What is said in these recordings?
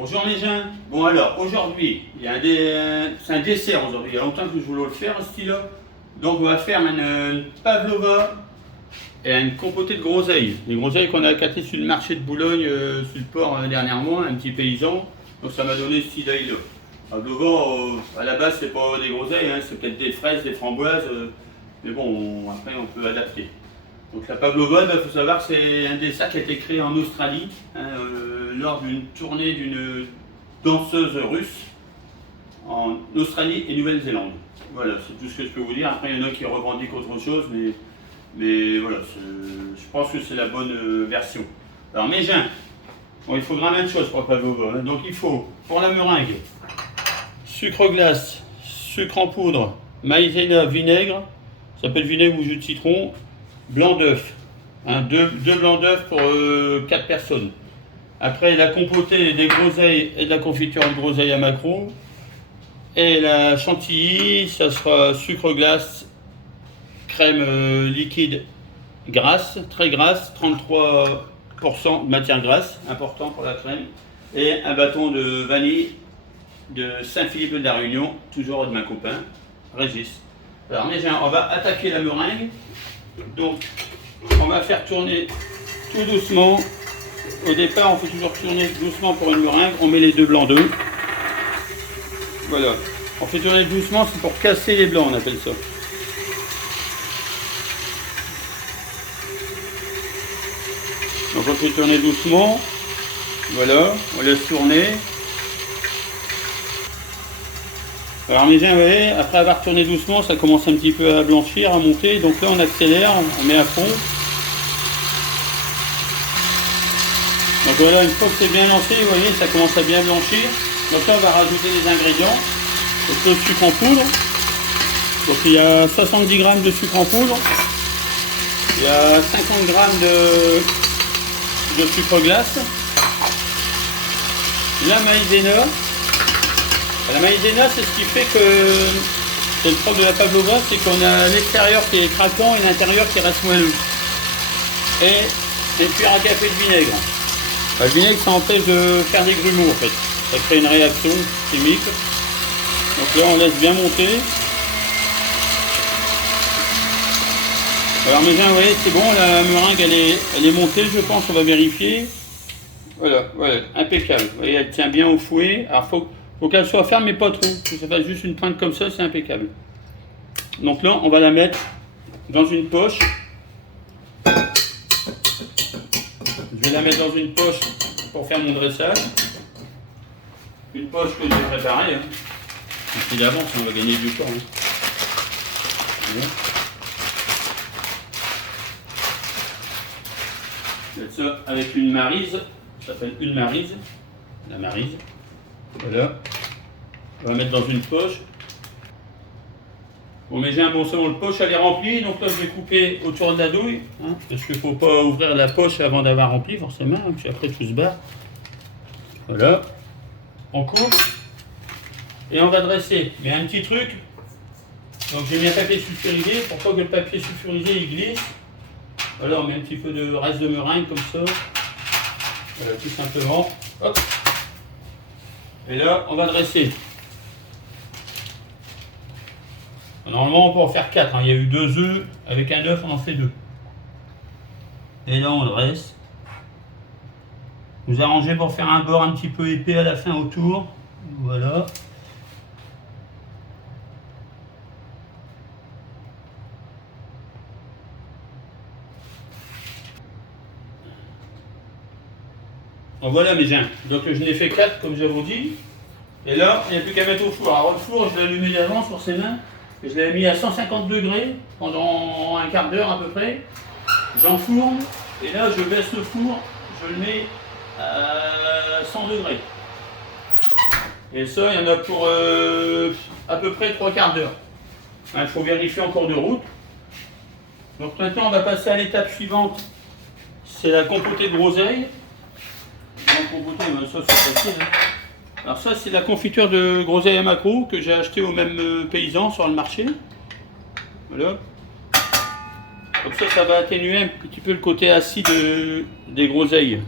Bonjour les gens. Bon alors, aujourd'hui, c'est un dessert aujourd'hui. Il y a longtemps que je voulais le faire, ce style-là. Donc on va faire une pavlova et une compotée de groseilles. Les groseilles qu'on a achetées sur le marché de Boulogne, sur le port dernièrement, un petit paysan. Donc ça m'a donné ce style-là. Pavlova, à la base, c'est pas des groseilles, hein, c'est peut-être des fraises, des framboises. Mais bon, après on peut adapter. Donc la pavlova, il faut savoir que c'est un dessert qui a été créé en Australie lors d'une tournée d'une danseuse russe en Australie et Nouvelle-Zélande. Voilà, c'est tout ce que je peux vous dire. Après, il y en a qui revendiquent autre chose, mais voilà, je pense que c'est la bonne version. Alors mes gens, bon, il faudra la même chose pour la pavlova. Donc il faut, pour la meringue, sucre glace, sucre en poudre, maïzena, vinaigre, ça peut être vinaigre ou jus de citron, blanc d'œuf, deux blancs d'œuf pour 4 personnes. Après la compotée des groseilles et de la confiture de groseilles à macro. Et la chantilly, ça sera sucre glace, crème liquide grasse, très grasse, 33% de matière grasse, important pour la crème. Et un bâton de vanille de Saint-Philippe de la Réunion, toujours de ma copain, Régis. Alors mes gens, on va attaquer la meringue. Donc, on va faire tourner tout doucement. Au départ, on fait toujours tourner doucement pour une meringue. On met les deux blancs d'œufs. Voilà. On fait tourner doucement, c'est pour casser les blancs, on appelle ça. Donc, on fait tourner doucement. Voilà. On laisse tourner. Alors mes gens, vous voyez, après avoir tourné doucement, ça commence un petit peu à blanchir, à monter. Donc là, on accélère, on met à fond. Donc voilà, une fois que c'est bien lancé, vous voyez, ça commence à bien blanchir. Donc là, on va rajouter les ingrédients. Donc le sucre en poudre. Donc il y a 70 g de sucre en poudre. Il y a 50 g de sucre glace. La maïzena. La maïzena, c'est ce qui fait que c'est le propre de la pavlova, c'est qu'on a l'extérieur qui est craquant et l'intérieur qui reste moelleux. Et une cuillère à café de vinaigre. Le vinaigre, ça empêche de faire des grumeaux en fait. Ça crée une réaction chimique. Donc là, on laisse bien monter. Alors mes gens, vous voyez, c'est bon, la meringue, elle est montée, je pense, on va vérifier. Voilà, impeccable. Vous voyez, elle tient bien au fouet. Alors, faut qu'elle soit ferme, mais pas trop. Que ça fasse juste une pointe comme ça, c'est impeccable. Donc là, on va la mettre dans une poche. Je vais la mettre dans une poche pour faire mon dressage. Une poche que j'ai préparée. Et puis d'avance, on va gagner du temps. Voilà. Je vais mettre ça avec une maryse. Ça s'appelle une maryse. La maryse. Voilà. On va mettre dans une poche. Bon, mais j'ai un bon second, la poche elle est remplie, donc là je vais couper autour de la douille, parce qu'il ne faut pas ouvrir la poche avant d'avoir rempli forcément, puis après tout se barre. Voilà. On coupe et on va dresser. Mais un petit truc, donc j'ai mis un papier sulfurisé pour pas que le papier sulfurisé il glisse. Voilà, on met un petit peu de reste de meringue comme ça. Voilà, tout simplement. Hop. Et là, on va dresser. Normalement, on peut en faire 4. Il y a eu 2 œufs. Avec un œuf, on en fait 2. Et là, on dresse. Vous arrangez pour faire un bord un petit peu épais à la fin autour. Voilà. Donc voilà mes gens. Donc je n'ai fait 4 comme je vous dis. Et là, il n'y a plus qu'à mettre au four. Alors le four, je l'ai allumé d'avance forcément. Je l'ai mis à 150 degrés pendant un quart d'heure à peu près. J'enfourne et là je baisse le four, je le mets à 100 degrés. Et ça, il y en a pour à peu près 3 quarts d'heure. Il faut vérifier en cours de route. Donc maintenant on va passer à l'étape suivante. C'est la compotée de groseilles. La compotée, ça c'est facile. Alors ça c'est la confiture de groseilles à macro que j'ai acheté au même paysan sur le marché. Voilà. Comme ça va atténuer un petit peu le côté acide des groseilles.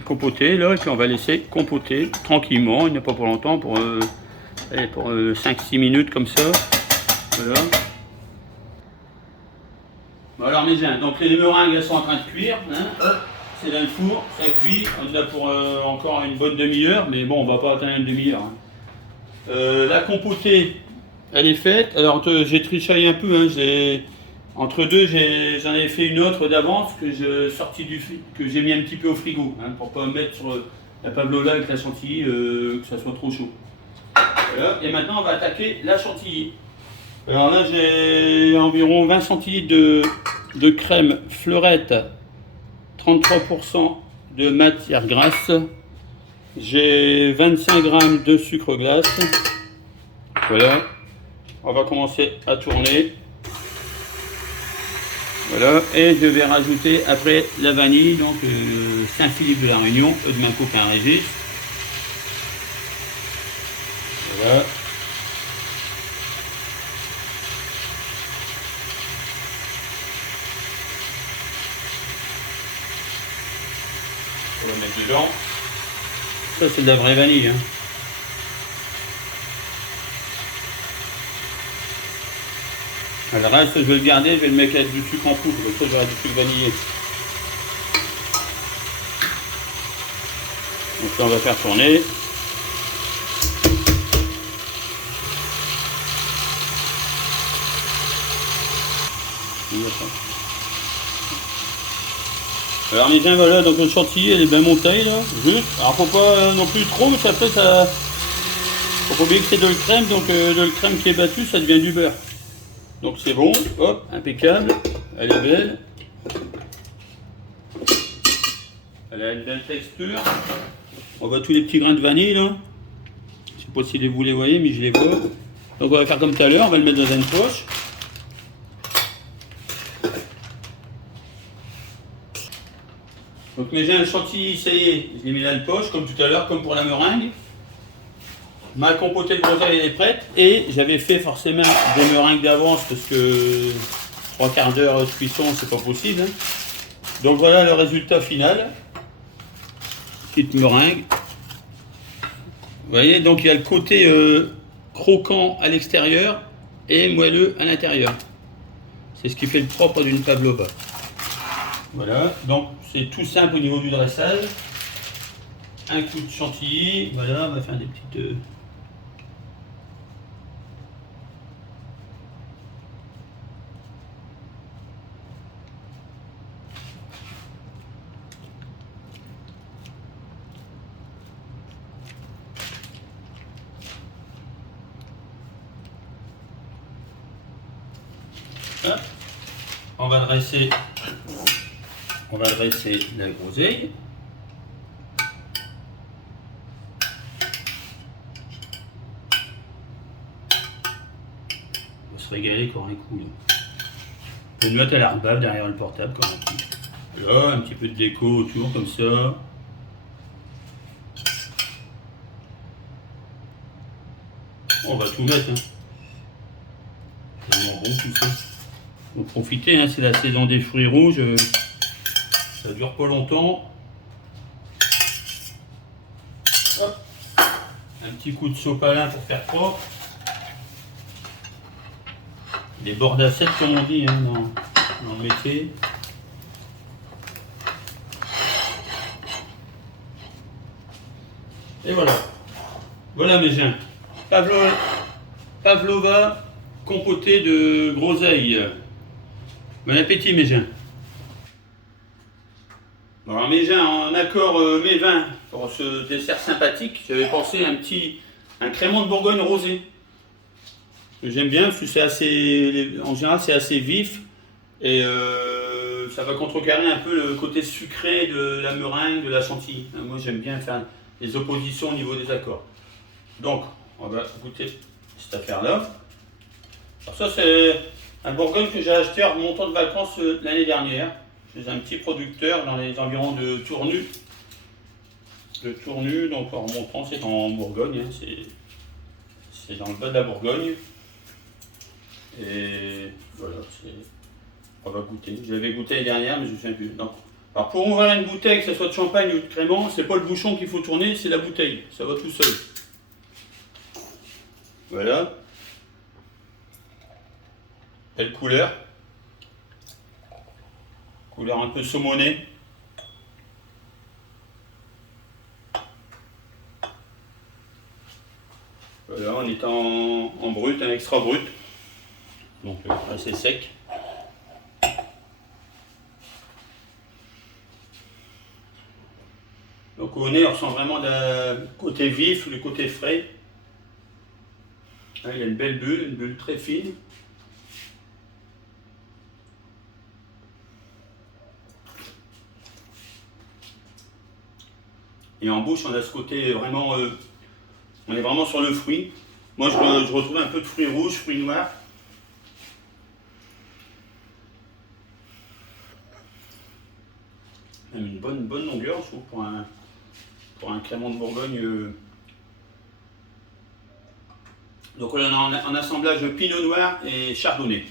de compoter là, et puis on va laisser compoter tranquillement, il n'y a pas pour longtemps, pour 5-6 minutes comme ça. Voilà. Bon, alors mes gens, donc les meringues elles sont en train de cuire, hein, hop, c'est dans le four, ça cuit, on a pour encore une bonne demi-heure, mais bon on va pas atteindre une demi-heure. Hein. La compotée, elle est faite, alors j'ai trichaillé un peu, hein, entre deux j'en avais fait une autre d'avance que j'ai mis un petit peu au frigo, hein, pour pas mettre sur la pavlova avec la chantilly, que ça soit trop chaud. Voilà. Et maintenant on va attaquer la chantilly. Alors là j'ai environ 20 centilitres de crème fleurette, 33% de matière grasse. J'ai 25 g de sucre glace. Voilà. On va commencer à tourner. Voilà. Et je vais rajouter après la vanille, donc Saint-Philippe de la Réunion, de mon copain Régis. Voilà. On va mettre dedans. Ça c'est de la vraie vanille. Hein. Alors, le reste je vais le garder, je vais le mettre avec du sucre en poudre, comme ça j'aurai du sucre vanillé. Donc là on va faire tourner. Alors les gens, voilà, donc le chantilly elle est bien montée là, juste. Alors faut pas non plus trop, mais après ça. Faut pas oublier que c'est de la crème, donc de la crème qui est battue, ça devient du beurre. Donc c'est bon, hop, impeccable, elle est belle. Elle a une belle texture. On voit tous les petits grains de vanille là. Je sais pas si vous les voyez, mais je les vois. Donc on va faire comme tout à l'heure, on va le mettre dans une poche. Donc mes gens, le chantilly, ça y est, je l'ai mis dans la poche, comme tout à l'heure, comme pour la meringue. Ma compotée de groseille elle est prête. Et j'avais fait forcément des meringues d'avance parce que 3/4 d'heure de cuisson, c'est pas possible. Hein. Donc voilà le résultat final. Petite meringue. Vous voyez, donc il y a le côté croquant à l'extérieur et moelleux à l'intérieur. C'est ce qui fait le propre d'une pavlova. Voilà, donc c'est tout simple au niveau du dressage. Un coup de chantilly, voilà, on va faire des petites... Hop. On va dresser la groseille. On va se régaler encore un coup. On peut le mettre à la rebave derrière le portable quand même. Là, un petit peu de déco autour comme ça. On va tout mettre. Hein. C'est vraiment bon tout ça. Donc profitez, hein, c'est la saison des fruits rouges. Ça dure pas longtemps. Hop. Un petit coup de sopalin pour faire propre. Des bords d'assiette comme on dit hein, dans le métier. Et voilà. Voilà mes gens. Pavlova compotée de groseille. Bon appétit mes gens. Bon, alors mes gens, en accord mes vins pour ce dessert sympathique, j'avais pensé un crémant de Bourgogne rosé. Que j'aime bien parce que c'est assez, en général c'est assez vif et ça va contrecarrer un peu le côté sucré de la meringue, de la chantilly. Moi j'aime bien faire les oppositions au niveau des accords. Donc on va goûter cette affaire là. Alors ça c'est un Bourgogne que j'ai acheté en remontant de vacances l'année dernière. C'est un petit producteur dans les environs de Tournu. Donc en remontant c'est en Bourgogne, hein, c'est dans le bas de la Bourgogne. Et voilà, on va goûter. Je l'avais goûté l'année dernière, mais je ne me souviens plus. Donc, Alors pour ouvrir une bouteille, que ce soit de champagne ou de crémant, c'est pas le bouchon qu'il faut tourner, c'est la bouteille. Ça va tout seul. Voilà. Belle couleur. Couleur un peu saumonée. Voilà, on est en brut, un extra brut. Donc assez sec. Donc au nez, on ressent vraiment le côté vif, le côté frais. Là, il y a une belle bulle, une bulle très fine. Et en bouche, on a ce côté vraiment, on est vraiment sur le fruit. Moi, je retrouve un peu de fruits rouges, fruits noirs. Même une bonne longueur, je trouve, pour un crémant de Bourgogne. Donc on a en assemblage pinot noir et chardonnay.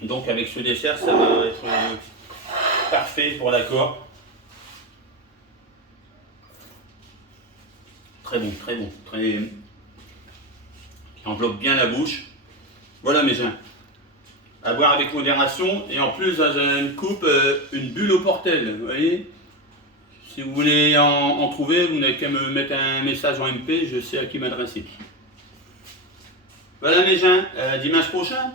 Donc avec ce dessert, ça va être parfait pour l'accord. Très bon, qui enveloppe bien la bouche. Voilà mes gens. À boire avec modération et en plus dans une coupe, une bulle au portel. Vous voyez, si vous voulez en trouver, vous n'avez qu'à me mettre un message en MP, je sais à qui m'adresser. Voilà mes gens, dimanche prochain.